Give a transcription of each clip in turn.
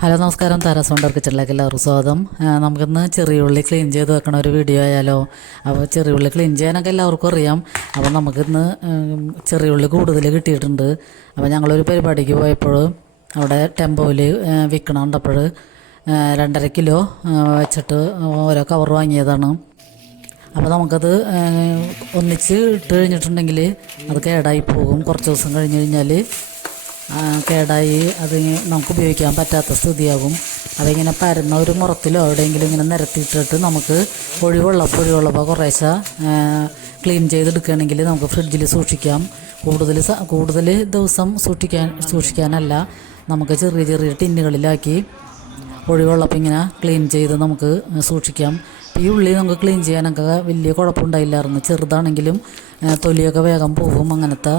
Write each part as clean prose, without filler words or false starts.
Hello നമസ്കാരം, Tara's wonder കിച്ചണിലേക്ക് എല്ലാവർക്കും സ്വാഗതം. നമുക്കിന്ന് ചെറിയുള്ളി ക്ലീൻ ചെയ്ത് വെക്കണ ഒരു വീഡിയോ ആയാലോ. അപ്പോൾ ചെറിയുള്ളി ക്ലീൻ ചെയ്യാനൊക്കെ എല്ലാവർക്കും അറിയാം. അപ്പോൾ നമുക്കിന്ന് ചെറിയുള്ളി കൂടുതൽ കിട്ടിയിട്ടുണ്ട്. അപ്പോൾ ഞങ്ങളൊരു പരിപാടിക്ക് പോയപ്പോൾ അവിടെ ടെമ്പോയിൽ വിൽക്കണം കണ്ടപ്പോൾ 2.5 കിലോ വെച്ചിട്ട് ഓരോ കവർ വാങ്ങിയതാണ്. അപ്പോൾ നമുക്കത് ഒന്നിച്ച് ഇട്ട് കഴിഞ്ഞിട്ടുണ്ടെങ്കിൽ അത് കേടായി പോകും. കുറച്ച് ദിവസം കഴിഞ്ഞ് കഴിഞ്ഞാൽ കേടായി അത് നമുക്ക് ഉപയോഗിക്കാൻ പറ്റാത്ത സ്ഥിതിയാകും. അതിങ്ങനെ പരന്ന ഒരു മുറത്തിലോ എവിടെയെങ്കിലും ഇങ്ങനെ നിരത്തിയിട്ടിട്ട് നമുക്ക് ഒഴിവുള്ളപ്പോൾ കുറേശ്ശെ ക്ലീൻ ചെയ്തെടുക്കുകയാണെങ്കിൽ നമുക്ക് ഫ്രിഡ്ജിൽ സൂക്ഷിക്കാം. കൂടുതൽ ദിവസം സൂക്ഷിക്കാനല്ല, നമുക്ക് ചെറിയ ചെറിയ ടിന്നുകളിലാക്കി ഒഴിവുള്ളപ്പോൾ ഇങ്ങനെ ക്ലീൻ ചെയ്ത് നമുക്ക് സൂക്ഷിക്കാം. ഈ ഉള്ളി നമുക്ക് ക്ലീൻ ചെയ്യാനൊക്കെ വലിയ കുഴപ്പമുണ്ടായില്ലായിരുന്നു. ചെറുതാണെങ്കിലും തൊലിയൊക്കെ വേഗം പോകും. അങ്ങനത്തെ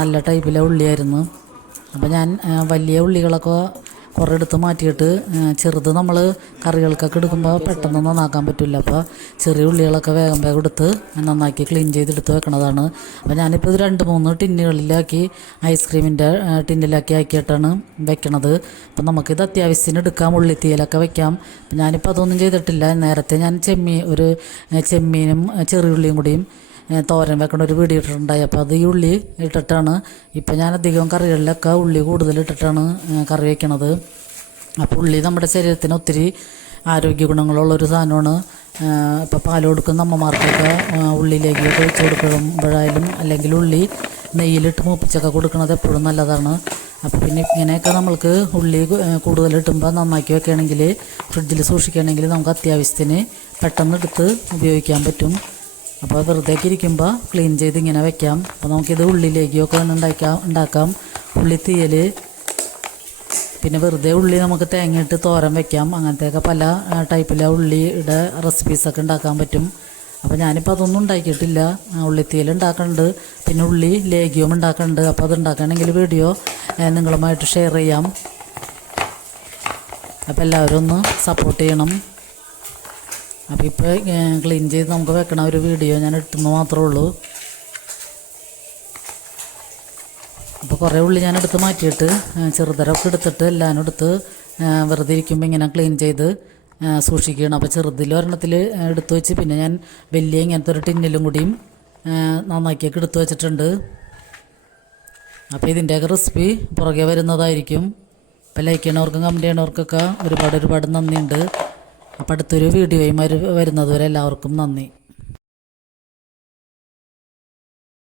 നല്ല ടൈപ്പിലെ ഉള്ളിയായിരുന്നു. അപ്പോൾ ഞാൻ വലിയ ഉള്ളികളൊക്കെ കുറേ എടുത്ത് മാറ്റിയിട്ട് ചെറുത് നമ്മൾ കറികൾക്കൊക്കെ എടുക്കുമ്പോൾ പെട്ടെന്ന് നന്നാക്കാൻ പറ്റില്ല. അപ്പോൾ ചെറിയ ഉള്ളികളൊക്കെ വേഗം എടുത്ത് നന്നാക്കി ക്ലീൻ ചെയ്തെടുത്ത് വെക്കണതാണ്. അപ്പോൾ ഞാനിപ്പോൾ ഇത് 2-3 ടിന്നുകളിലാക്കി ഐസ്ക്രീമിൻ്റെ ടിന്നിലാക്കി ആക്കിയിട്ടാണ് വെക്കണത്. അപ്പോൾ നമുക്കിത് അത്യാവശ്യത്തിന് എടുക്കാം, ഉള്ളിത്തീയിലൊക്കെ വെക്കാം. അപ്പോൾ ഞാനിപ്പോൾ അതൊന്നും ചെയ്തിട്ടില്ല. നേരത്തെ ഞാൻ ചെമ്മീനും ചെറിയുള്ളിയും കൂടിയും തോരൻ വെക്കണ ഒരു വീഡിയോ ഇട്ടിട്ടുണ്ടായി. അപ്പോൾ അത് ഈ ഉള്ളി ഇട്ടിട്ടാണ് ഇപ്പോൾ ഞാൻ അധികം കറികളിലൊക്കെ ഉള്ളി കൂടുതൽ ഇട്ടിട്ടാണ് കറി വയ്ക്കണത്. അപ്പോൾ ഉള്ളി നമ്മുടെ ശരീരത്തിന് ഒത്തിരി ആരോഗ്യ ഗുണങ്ങളുള്ളൊരു സാധനമാണ്. ഇപ്പോൾ പാൽ കൊടുക്കുന്ന അമ്മമാർക്കൊക്കെ ഉള്ളിലേക്ക് ഒഴിച്ച് കൊടുക്കുമ്പോഴായാലും അല്ലെങ്കിൽ ഉള്ളി നെയ്യിലിട്ട് മൂപ്പിച്ചൊക്കെ കൊടുക്കുന്നത് എപ്പോഴും നല്ലതാണ്. അപ്പോൾ പിന്നെ ഇങ്ങനെയൊക്കെ നമ്മൾക്ക് ഉള്ളി കൂടുതൽ ഇട്ടുമ്പോൾ നന്നാക്കി വെക്കുകയാണെങ്കിൽ ഫ്രിഡ്ജിൽ സൂക്ഷിക്കുകയാണെങ്കിൽ നമുക്ക് അത്യാവശ്യത്തിന് പെട്ടെന്ന് എടുത്ത് ഉപയോഗിക്കാൻ പറ്റും. അപ്പോൾ വെറുതെ ഇരിക്കുമ്പോൾ ക്ലീൻ ചെയ്ത് ഇങ്ങനെ വെക്കാം. അപ്പോൾ നമുക്കിത് ഉള്ളിലേക്കൊക്കെ ഉണ്ടാക്കാം. ഉള്ളി തീയൽ, പിന്നെ വെറുതെ ഉള്ളി നമുക്ക് തേങ്ങയിട്ട് തോരൻ വെക്കാം. അങ്ങനത്തെയൊക്കെ പല ടൈപ്പിലെ ഉള്ളിയുടെ റെസിപ്പീസൊക്കെ ഉണ്ടാക്കാൻ പറ്റും. അപ്പോൾ ഞാനിപ്പോൾ അതൊന്നും ഉണ്ടാക്കിയിട്ടില്ല. ഉള്ളിത്തീയൽ ഉണ്ടാക്കുന്നുണ്ട്, പിന്നെ ഉള്ളി ലേഗ്യവും ഉണ്ടാക്കുന്നുണ്ട്. അപ്പോൾ അത് ഉണ്ടാക്കുകയാണെങ്കിൽ വീഡിയോ നിങ്ങളുമായിട്ട് ഷെയർ ചെയ്യാം. അപ്പോൾ എല്ലാവരും ഒന്ന് സപ്പോർട്ട് ചെയ്യണം. അപ്പോൾ ഇപ്പോൾ ക്ലീൻ ചെയ്ത് നമുക്ക് വെക്കണ ഒരു വീഡിയോ ഞാൻ എടുത്തെന്ന് മാത്രമേ ഉള്ളൂ. അപ്പോൾ കുറേ ഉള്ളി ഞാൻ എടുത്ത് മാറ്റിയിട്ട് ചെറുതരമൊക്കെ എടുത്തിട്ട് എല്ലാവരും എടുത്ത് വെറുതെ ഇരിക്കുമ്പോൾ ഇങ്ങനെ ക്ലീൻ ചെയ്ത് സൂക്ഷിക്കുകയാണ്. അപ്പോൾ ചെറുതിൽ ഒരെണ്ണത്തിൽ എടുത്തു വെച്ച് പിന്നെ ഞാൻ വലിയ ഇങ്ങനത്തെ ഒരു ടിന്നിലും കൂടിയും നന്നാക്കിയൊക്കെ എടുത്തു വെച്ചിട്ടുണ്ട്. അപ്പോൾ ഇതിൻ്റെയൊക്കെ റെസിപ്പി പുറകെ വരുന്നതായിരിക്കും. അപ്പോൾ ലൈക്ക് ചെയ്യണവർക്കും കമൻറ്റ് ചെയ്യണവർക്കൊക്കെ ഒരുപാട് നന്ദിയുണ്ട്. അപ്പോൾ അടുത്തൊരു വീഡിയോയും വരുന്നതുവരെ എല്ലാവർക്കും നന്ദി.